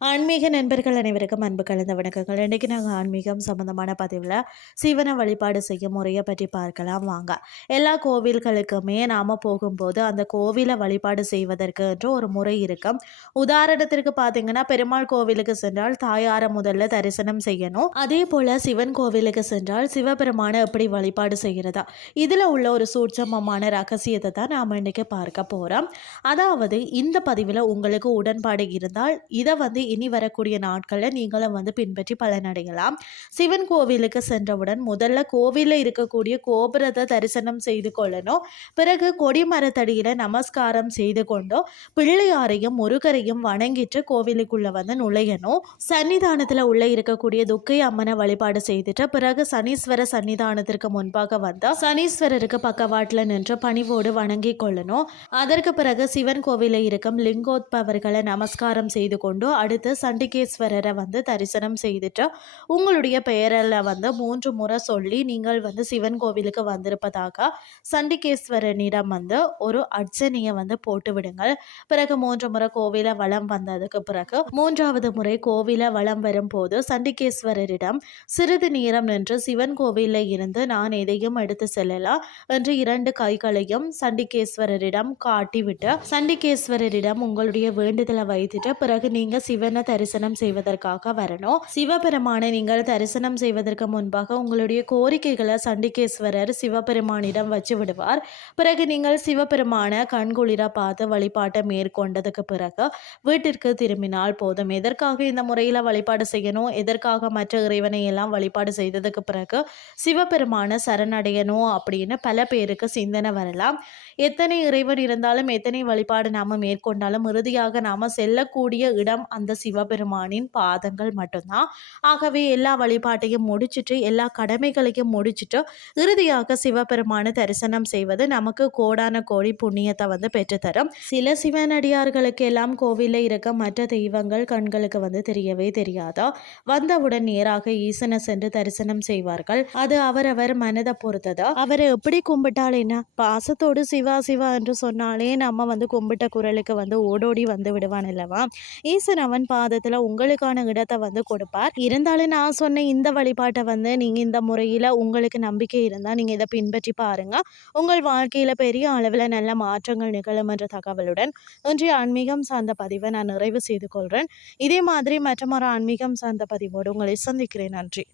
ஆன்மீக நண்பர்கள் அனைவருக்கும் அன்பு கலந்த வணக்கங்கள். இன்றைக்கி நாங்கள் ஆன்மீகம் சம்மந்தமான பதிவில் சிவனை வழிபாடு செய்யும் முறையை பற்றி பார்க்கலாம். வாங்க. எல்லா கோவில்களுக்குமே நாம் போகும்போது அந்த கோவிலை வழிபாடு செய்வதற்கு என்று ஒரு முறை இருக்கும். உதாரணத்திற்கு பார்த்தீங்கன்னா பெருமாள் கோவிலுக்கு சென்றால் தாயாரை முதல்ல தரிசனம் செய்யணும். அதே போல் சிவன் கோவிலுக்கு சென்றால் சிவபெருமானை எப்படி வழிபாடு செய்கிறதா இதில் உள்ள ஒரு சூட்சமமான ரகசியத்தை தான் நாம் இன்றைக்கி பார்க்க போகிறோம் அதாவது இந்த பதிவில் உங்களுக்கு உடன்பாடு இருந்தால் இதை வந்து இனி வரக்கூடிய நாட்களில் நீங்களும் வந்து பின்பற்றி பலனடையலாம் சிவன் கோவிலுக்கு சென்றவுடன் முதல்ல கோவிலில் இருக்கக்கூடிய கோபுரத்தை தரிசனம் செய்து கொள்ளணும். பிறகு கொடிமரத்தடியில் நமஸ்காரம் செய்து கொண்டோ பிள்ளையாரையும் முருகரையும் வணங்கிட்டு கோவிலுக்குள்ளே வந்து நுழையணும். சன்னிதானத்தில் உள்ளே இருக்கக்கூடிய துக்கை அம்மனை வழிபாடு செய்துட்டு பிறகு சனீஸ்வர சன்னிதானத்திற்கு முன்பாக வந்தால் சனீஸ்வரருக்கு பக்கவாட்டில் நின்று பணிவோடு வணங்கி கொள்ளணும். அதற்கு பிறகு சிவன் கோவிலில் இருக்கும் லிங்கோத்பவர்களை நமஸ்காரம் செய்து கொண்டு அடுத்து அடுத்து சண்டிகேஸ்வரரை வந்து தரிசனம் செய்துட்டு உங்களுடைய பெயரில் வந்து மூன்று முறை சொல்லி நீங்கள் வந்து சிவன் கோவிலுக்கு வந்திருப்பதாக சண்டிகேஸ்வரனிடம் வந்து ஒரு அர்ச்சனையை வந்து போட்டு விடுங்கள். பிறகு மூன்று முறை கோவிலை வளம் வந்ததுக்கு பிறகு மூன்றாவது முறை கோவிலை வளம் வரும்போது சண்டிகேஸ்வரரிடம் சிறிது நேரம் நின்று சிவன் கோவிலில் இருந்து நான் எதையும் எடுத்து செல்லலாம் என்று இரண்டு கைகளையும் சண்டிகேஸ்வரரிடம் காட்டிவிட்டு சண்டிகேஸ்வரரிடம் உங்களுடைய வேண்டுதலை வைத்துட்டு பிறகு நீங்கள் சிவன் தரிசனம் செய்வதற்காக வரணும். சிவபெருமானை நீங்கள் தரிசனம் செய்வதற்கு முன்பாக உங்களுடைய கோரிக்கைகளை சண்டிகேஸ்வரர் சிவபெருமானிடம் வச்சு விடுவார். பிறகு நீங்கள் சிவபெருமான கண்குளிர பார்த்து வழிபாட்டை மேற்கொண்டதுக்கு பிறகு வீட்டிற்கு திரும்பினால் போதும். எதற்காக இந்த முறையில் வழிபாடு செய்யணும்? எதற்காக மற்ற இறைவனை எல்லாம் வழிபாடு செய்ததுக்கு பிறகு சிவபெருமானை சரணடையணும் அப்படின்னு பல பேருக்கு சிந்தனை வரலாம். எத்தனை இறைவன் இருந்தாலும் எத்தனை வழிபாடு நாம் மேற்கொண்டாலும் இறுதியாக நாம் செல்லக்கூடிய இடம் அந்த சிவபெருமானின் பாதங்கள் மட்டும்தான். ஆகவே எல்லா வழிபாட்டையும் முடிச்சுட்டு எல்லா கடமைகளையும் முடிச்சுட்டு இறுதியாக சிவபெருமானை தரிசனம் செய்வது நமக்கு கோடான கோடி புண்ணியத்தை வந்து பெற்றுத்தரும். சில சிவனடியார்களுக்கு எல்லாம் கோவிலில் இருக்க மற்ற தெய்வங்கள் கண்களுக்கு வந்து தெரியவே தெரியாதா? வந்தவுடன் நேராக ஈசனை சென்று தரிசனம் செய்வார்கள். அது அவரவர் மனதை பொறுத்ததோ? அவரை எப்படி கும்பிட்டால் என்ன? பாசத்தோடு சிவா சிவா என்று சொன்னாலே நம்ம வந்து கும்பிட்ட குரலுக்கு வந்து ஓடோடி வந்து விடுவான் அல்லவா? ஈசன் அவன் பாதத்தில் உங்களுக்கான இடத்தை வந்து கொடுப்பார். இருந்தாலும் நான் சொன்ன இந்த வழிபாட்டை வந்து நீங்கள் இந்த முறையில் உங்களுக்கு நம்பிக்கை இருந்தால் நீங்கள் இதை பின்பற்றி பாருங்கள் உங்கள் வாழ்க்கையில் பெரிய அளவில் நல்ல மாற்றங்கள் நிகழும் என்ற தகவலுடன் இன்றைய ஆன்மீகம் சார்ந்த பதிவை நான் நிறைவு செய்து கொள்கிறேன் இதே மாதிரி மற்றொரு ஆன்மீகம் சார்ந்த பதிவோடு உங்களை சந்திக்கிறேன். நன்றி.